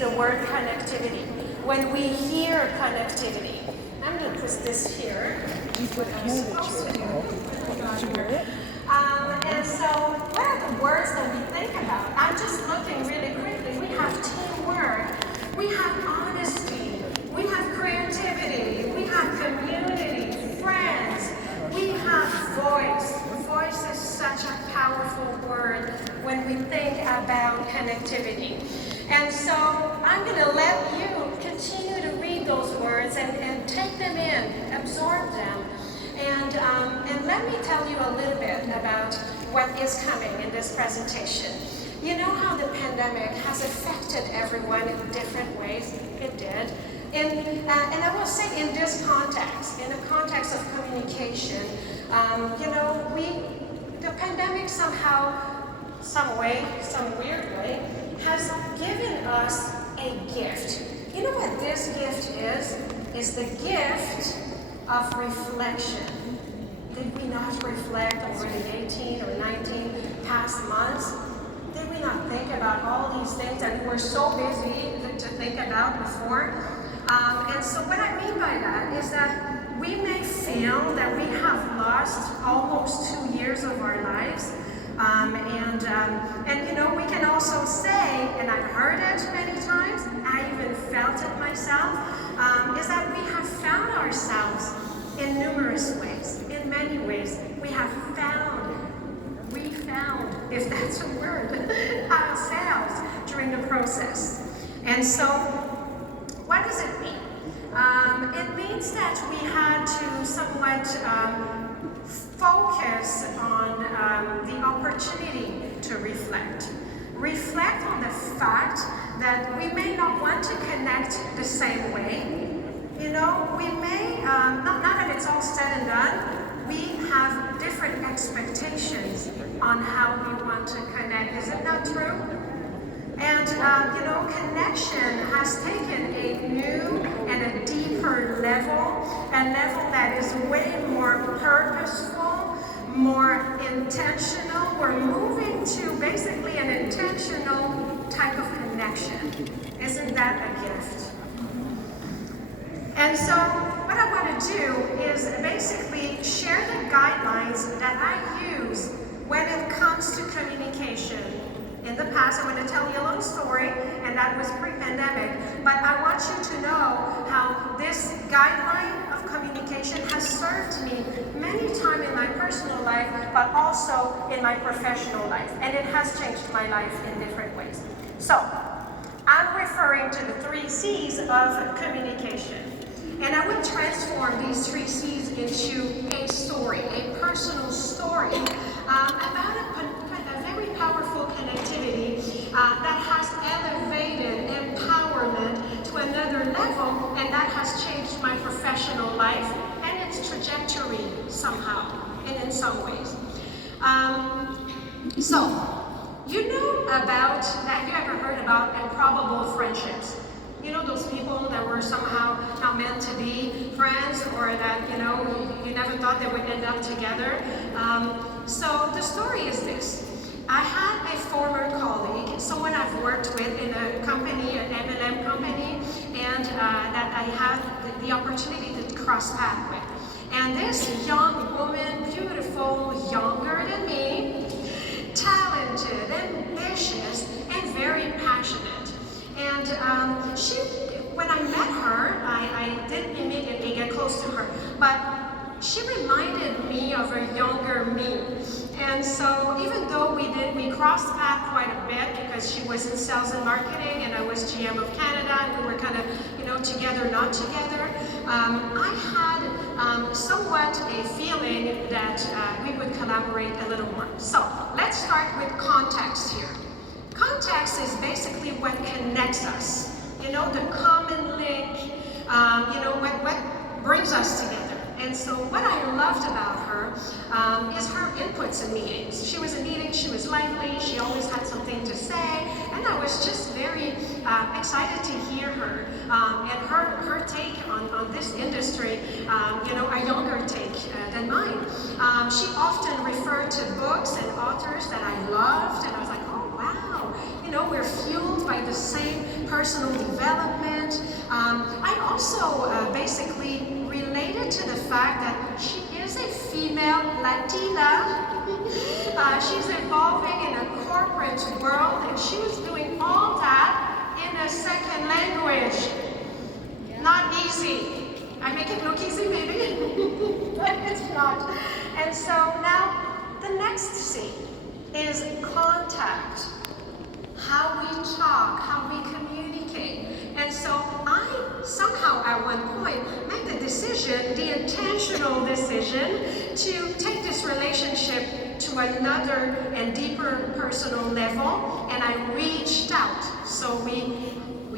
the word connectivity, when we hear connectivity. I'm going to put this here. And so, what are the words that we think about? I'm just looking really quickly. We have teamwork, we have honesty, we have creativity, we have community, friends, we have voice. Voice is such a powerful word when we think about connectivity. And so, I'm going to let you continue to read those words and take them in, absorb them. And let me tell you a little bit about what is coming in this presentation. You know how the pandemic has affected everyone in different ways? It did. And I will say in this context, in the context of communication, the pandemic somehow, some weird way, has given us a gift. You know what this gift is? Is the gift of reflection. Did we not reflect over the 18 or 19 past months? Did we not think about all these things that we were so busy to think about before? And so what I mean by that is that we may feel that we have lost almost 2 years of our lives. We can also say, and I've heard it many times, I even felt it myself, is that we have found ourselves in numerous ways, in many ways. We found, if that's a word, ourselves during the process. And so, what does it mean? It means that we had to somewhat focus on the opportunity to reflect. Reflect on the fact that we may not want to connect the same way. You know, we may, now that it's all said and done, we have different expectations on how we want to connect. Is it not true? And, connection has taken a new and a deeper level, a level that is way more purposeful, more intentional. We're moving to basically an intentional type of connection. Isn't that a gift? And so what I want to do is basically share the guidelines that I use when it comes to communication. In the past, I'm going to tell you a little story, and that was pre-pandemic, but I want you to know how this guideline of communication has served me many times in my personal life, but also in my professional life, and it has changed my life in different ways. So, I'm referring to the 3 C's of communication. And I will transform these 3 C's into a story, a personal story about a very powerful connectivity that has elevated empowerment to another level, and that has changed my professional life and its trajectory somehow, and in some ways. Have you ever heard about improbable friendships? You know, those people that were somehow not meant to be friends, or that, you never thought they would end up together. So the story is this. I had a former colleague, someone I've worked with in a company, an M&M company, and that I had the opportunity to cross paths with. And this young woman, beautiful, younger than me, talented, ambitious, and very passionate. And when I met her, I didn't immediately get close to her, but she reminded me of a younger me. And so even though we crossed paths quite a bit, because she was in sales and marketing and I was GM of Canada, and we were kind of, together, not together, I had somewhat a feeling that we would collaborate a little more. So let's start with context here. Context is basically what connects us. The common link, what brings us together. And so what I loved about her is her inputs in meetings. She was in meetings, she was lively, she always had something to say, and I was just very excited to hear her. And her take on this industry, a younger take than mine. She often referred to books and authors that I loved, and I was like, oh wow, we're fueled by the same personal development. I also basically related to the fact that she is a female Latina. She's evolving in a corporate world, and she was doing all that in a second language. Not easy. I make it look easy, maybe, but it's not. And so now the next C is contact. How we talk, how we communicate. And so I somehow at one point made the decision, the intentional decision, to take this relationship to another and deeper personal level, and I reached out. So we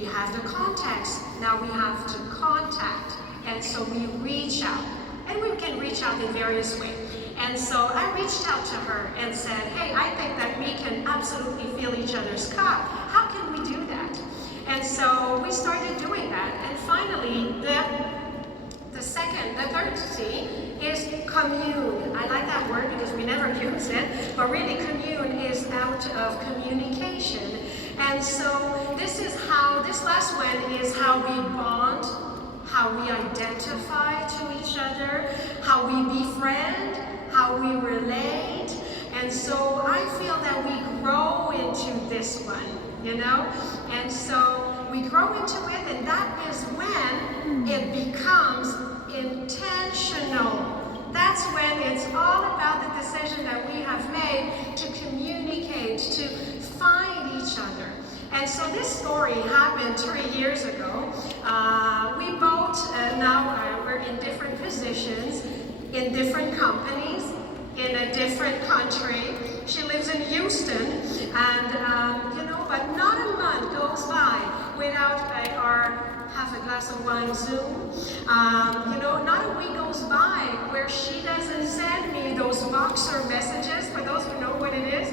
have the context, now we have to contact. And so we reach out. And we can reach out in various ways. And so I reached out to her and said, hey, I think that we can absolutely feel each other's cup. How can we do that? And so we started doing that. And finally, the third C is commune. I like that word because we never use it, but really commune is out of communication. And so this last one is how we bond, how we identify to each other, how we befriend, how we relate. And so I feel that we grow into this one, you know? And so we grow into it, and that is when it becomes intentional. That's when it's all about the decision that we have made to communicate, to find each other. And so this story happened 3 years ago. We both now we're in different positions, in different companies, in a different country. She lives in Houston, and but not a month goes by without our have a glass of wine Zoom. Not a week goes by where she doesn't send me those Voxer messages. For those who know what it is,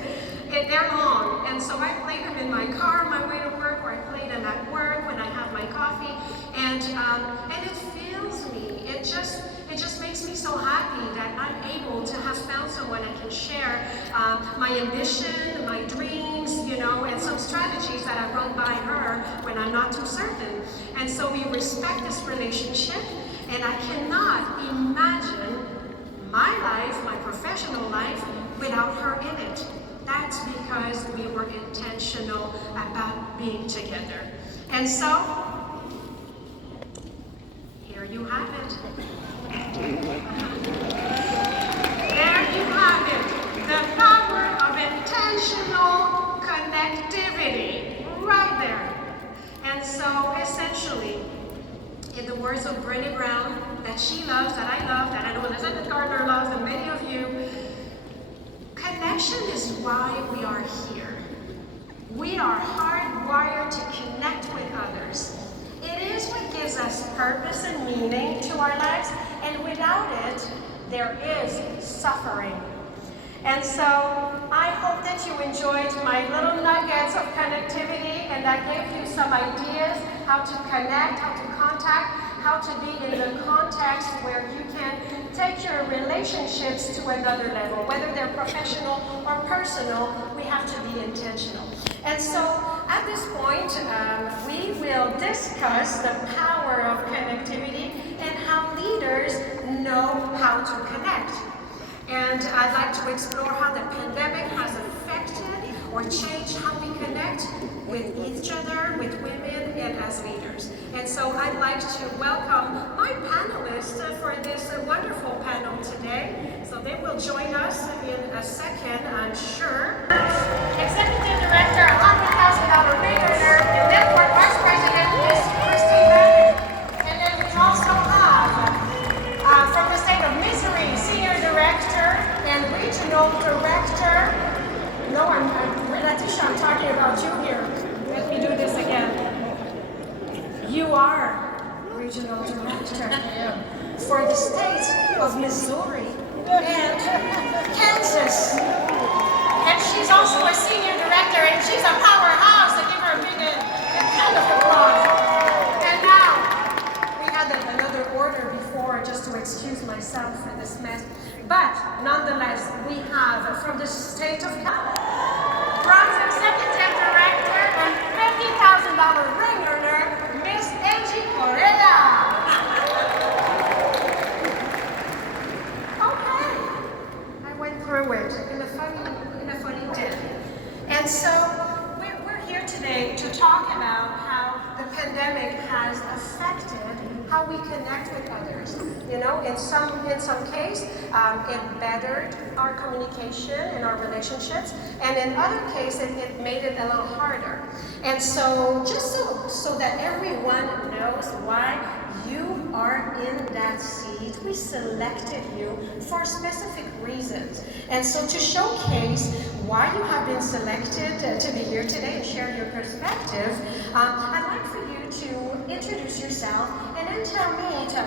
they're long, and so I play them in my car on my way to work, or I play them at work when I have my coffee, and it fills me. It just makes me so happy that I'm able to have found someone I can share my ambition, my dreams, and some strategies that I run by her when I'm not too certain. And so we respect this relationship, and I cannot imagine my life, my professional life, without her in it. That's because we were intentional about being together. And so, here you have it. There you have it. The power of intentional connectivity. Right there. And so, essentially, in the words of Brené Brown, that she loves, that I love, that I know Elizabeth Gardner loves, and many of you, connection is why we are here. We are hardwired to connect with others. It is what gives us purpose and meaning to our lives, and without it, there is suffering. And so, I hope that you enjoyed my little nuggets of connectivity, and that gave you some ideas how to connect, how to contact, how to be in the context where you can take your relationships to another level. Whether they're professional or personal, we have to be intentional. And so, at this point, we will discuss the power of connectivity and how leaders know how to connect. And I'd like to explore how the pandemic has affected or changed how we connect with each other, with women, and as leaders. And so I'd like to welcome my panelists for this wonderful panel today. So they will join us in a second, I'm sure. Executive Director, $100,000 millionaire, and Network Vice President, Ms. Christine Bannon. And then we also have, from the state of Missouri, Senior Director and Regional Director. No, Letitia, I'm talking about you here. Let me do this again. You are Regional Director for the states of Missouri and Kansas. And she's also a Senior Director, and she's a powerhouse. So give her a big hand of applause. And now, we had another order before, just to excuse myself for this mess. But nonetheless, we have from the state of California, Bronze Executive Director and $50,000 ring pandemic has affected how we connect with others. You know, in some case, it bettered our communication and our relationships, and in other cases, it made it a little harder. And so, just so that everyone knows why you are in that seat, we selected you for specific reasons. And so to showcase why you have been selected to be here today and share your perspective, I'd like for you to introduce yourself and then tell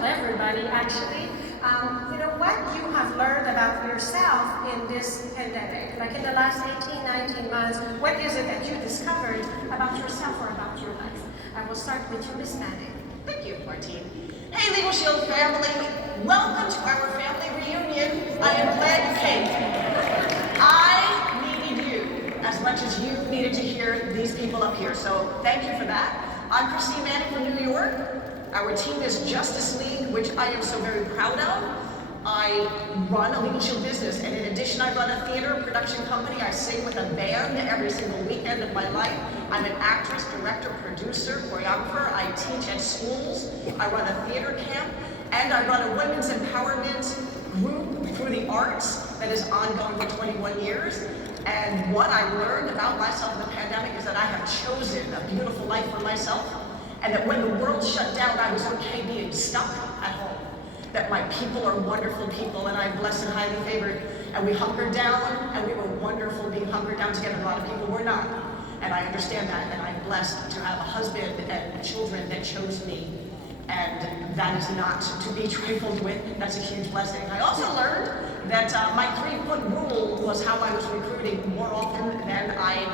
everybody actually, you know, what you have learned about yourself in this pandemic. Like in the last 18, 19 months, what is it that you discovered about yourself or about your life? I will start with you, Miss Manning. Thank you, Martine. Hey, Legal Shield family. Welcome to our family reunion. I am glad you came. I needed you as much as you needed to hear these people up here, so thank you for that. I'm Christine Manning from New York. Our team is Justice League, which I am so very proud of. I run a Legal Shield business, and in addition, I run a theater production company. I sing with a band every single weekend of my life. I'm an actress, director, producer, choreographer. I teach at schools. I run a theater camp, and I run a women's empowerment group through the arts that is ongoing for 21 years. And what I learned about myself in the pandemic is that I have chosen a beautiful life for myself, and that when the world shut down, I was okay being stuck at home. That my people are wonderful people, and I'm blessed and highly favored. And we hunkered down, and we were wonderful being hunkered down together. A lot of people were not. And I understand that, and I'm blessed to have a husband and children that chose me. And that is not to be trifled with. That's a huge blessing. I also learned that my 3-foot rule was how I was recruiting more often than I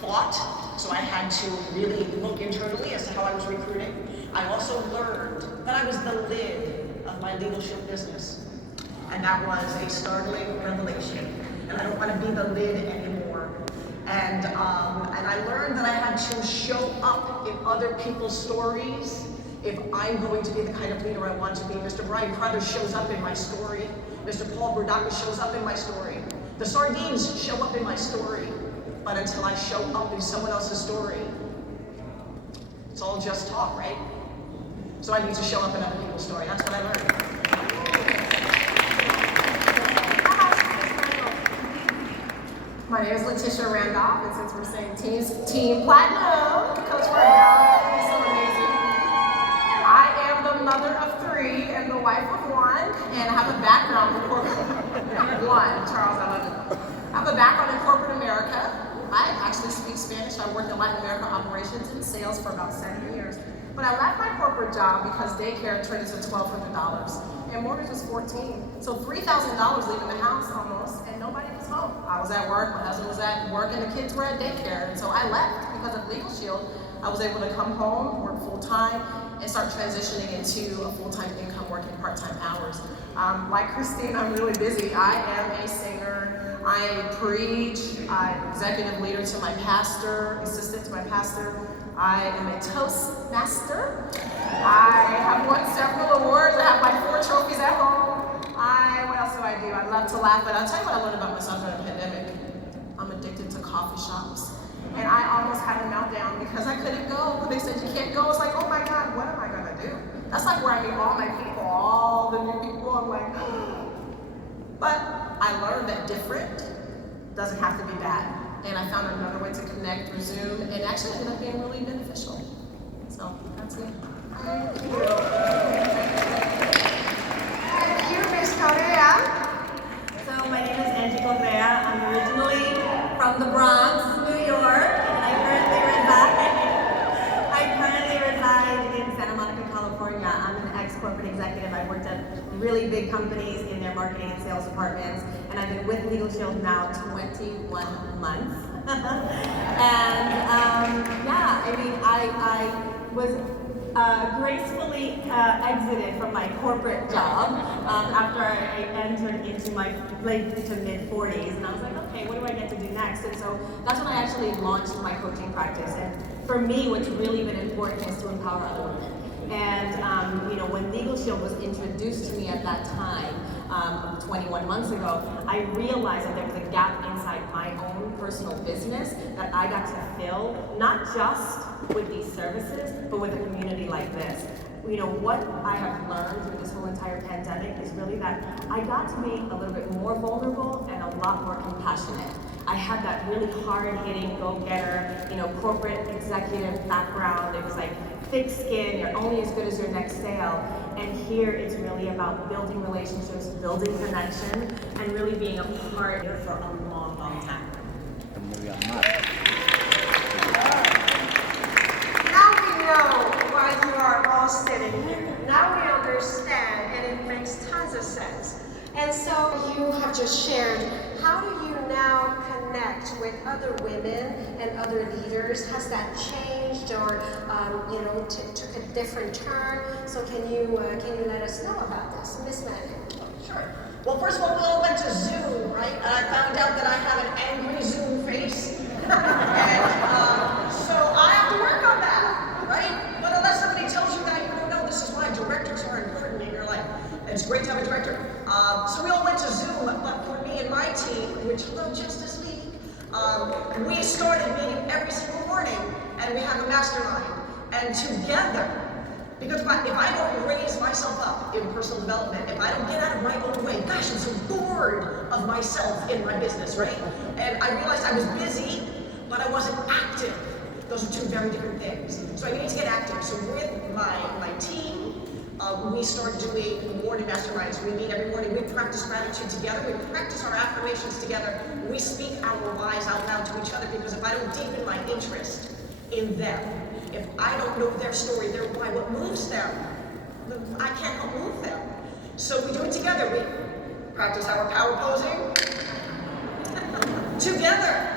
thought. So I had to really look internally as to how I was recruiting. I also learned that I was the lid of my Legal Shield business. And that was a startling revelation. And I don't want to be the lid anymore. And I learned that I had to show up in other people's stories if I'm going to be the kind of leader I want to be. Mr. Brian Crothers shows up in my story. Mr. Paul Burdaka shows up in my story. The sardines show up in my story. But until I show up in someone else's story, it's all just talk, right? So I need to show up in other people's story. That's what I learned. My name is Letitia Randolph, and since we're saying Team Platinum, Coach Randolph, you're so amazing. I am the mother of 3 and the wife of 1, and I have a background in corporate. 1, Charles, I love it. I have a background in corporate America. I actually speak Spanish. I worked in Latin American operations and sales for about 7 years. But I left my corporate job because daycare turned into $1,200 and mortgage was $14,000. So $3,000 leaving the house almost, and nobody was home. I was at work, my husband was at work, and the kids were at daycare. And so I left because of Legal Shield. I was able to come home, work full time, and start transitioning into a full-time income, working part-time hours. Like Christine, I'm really busy. I am a singer. I preach. I'm executive leader to my pastor, assistant to my pastor. I am a Toastmaster. I have won several awards. I have my 4 trophies at home. What else do I do? I love to laugh, but I'll tell you what I learned about myself during the pandemic. I'm addicted to coffee shops. And I almost had a meltdown because I couldn't go. They said you can't go. It's like, oh my God, what am I gonna do? That's like where I meet all my people, all the new people. I'm like, but I learned that different doesn't have to be bad. And I found another way to connect through Zoom, and actually ended up being really beneficial. So that's it. Thank you. Thank you, Ms. Correa. So my name is Angie Correa. I'm originally from the Bronx, New York, and I currently reside in Santa Monica, California. I'm an ex-corporate executive. I've worked at really big companies in their marketing and sales departments, and I've been with Legal Shield now 21 months. And yeah, I mean, I was gracefully exited from my corporate job after I entered into my late to mid 40s, and I was like, okay, what do I get to do next? And so that's when I actually launched my coaching practice. And for me, what's really been important is to empower other women. And you know, when Legal Shield was introduced to me at that time, 21 months ago, I realized that there was a gap inside my own personal business that I got to fill, not just with these services, but with a community like this. You know, what I have learned through this whole entire pandemic is really that I got to be a little bit more vulnerable and a lot more compassionate. I had that really hard-hitting, go-getter, you know, corporate executive background. It was like thick skin, you're only as good as your next sale. And here it's really about building relationships, building connection, and really being a part here for a long, long time. Now we know why you are all sitting here. Now we understand, and it makes tons of sense. And so you have just shared, how do you now connect with other women and other leaders? Has that changed, or you know, took a different turn? So can you let us know about this, Miss Manning? Sure. Well, first of all, we all went to Zoom, right? And I found out that I have an angry Zoom face. And so I have to work on that, right? But unless somebody tells you that, you don't know. This is why directors are important in your life. It's great to have a director. So we all went to Zoom, but for me and my team, which hello Justice League, we started meeting every single morning, and we have a mastermind. And together, because if I don't raise myself up in personal development, if I don't get out of my own way, gosh, I'm so bored of myself in my business, right? And I realized I was busy, but I wasn't active. Those are two very different things. So I needed to get active. So with my team, we started doing morning masterminds. We meet every morning. We practice gratitude together. We practice our affirmations together. We speak our whys out loud to each other, because if I don't deepen my interest in them, if I don't know their story, their why, what moves them, I can't help move them. So we do it together. We practice our power posing together.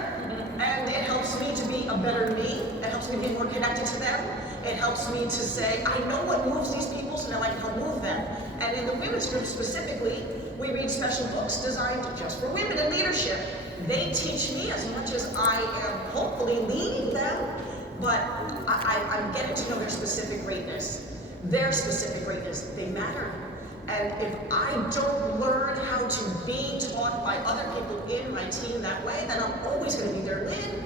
And it helps me to be a better me. It helps me to be more connected to them. It helps me to say, I know what moves these people, so now I can help move them. And in the women's group specifically, we read special books designed just for women in leadership. They teach me as much as I am hopefully leading them, but I'm getting to know their specific greatness. Their specific greatness, they matter. And if I don't learn how to be taught by other people in my team that way, then I'm always going to be their lid.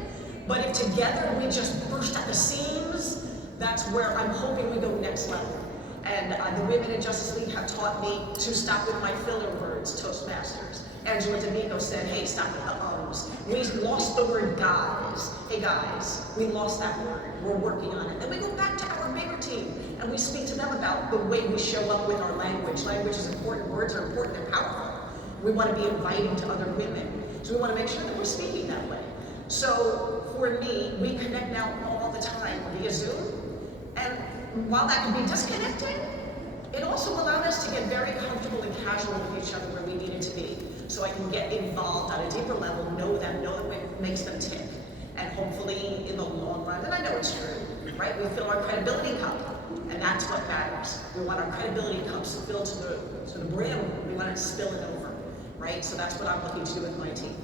But if together we just burst at the seams, that's where I'm hoping we go next level. And the women in Justice League have taught me to stop with my filler words, Toastmasters. Angela D'Amico said, hey, stop with the ums. We lost the word guys. Hey guys, we lost that word. We're working on it. Then we go back to our bigger team and we speak to them about the way we show up with our language. Language is important. Words are important. They're powerful. We want to be inviting to other women. So we want to make sure that we're speaking that way. So for me, we connect now all the time via Zoom. And while that can be disconnecting, it also allowed us to get very comfortable and casual with each other where we needed to be. So I can get involved on a deeper level, know what makes them tick. And hopefully in the long run, and I know it's true, right? We fill our credibility cup, and that's what matters. We want our credibility cups filled to the brim. We want it to spill it over, right? So that's what I'm looking to do with my team.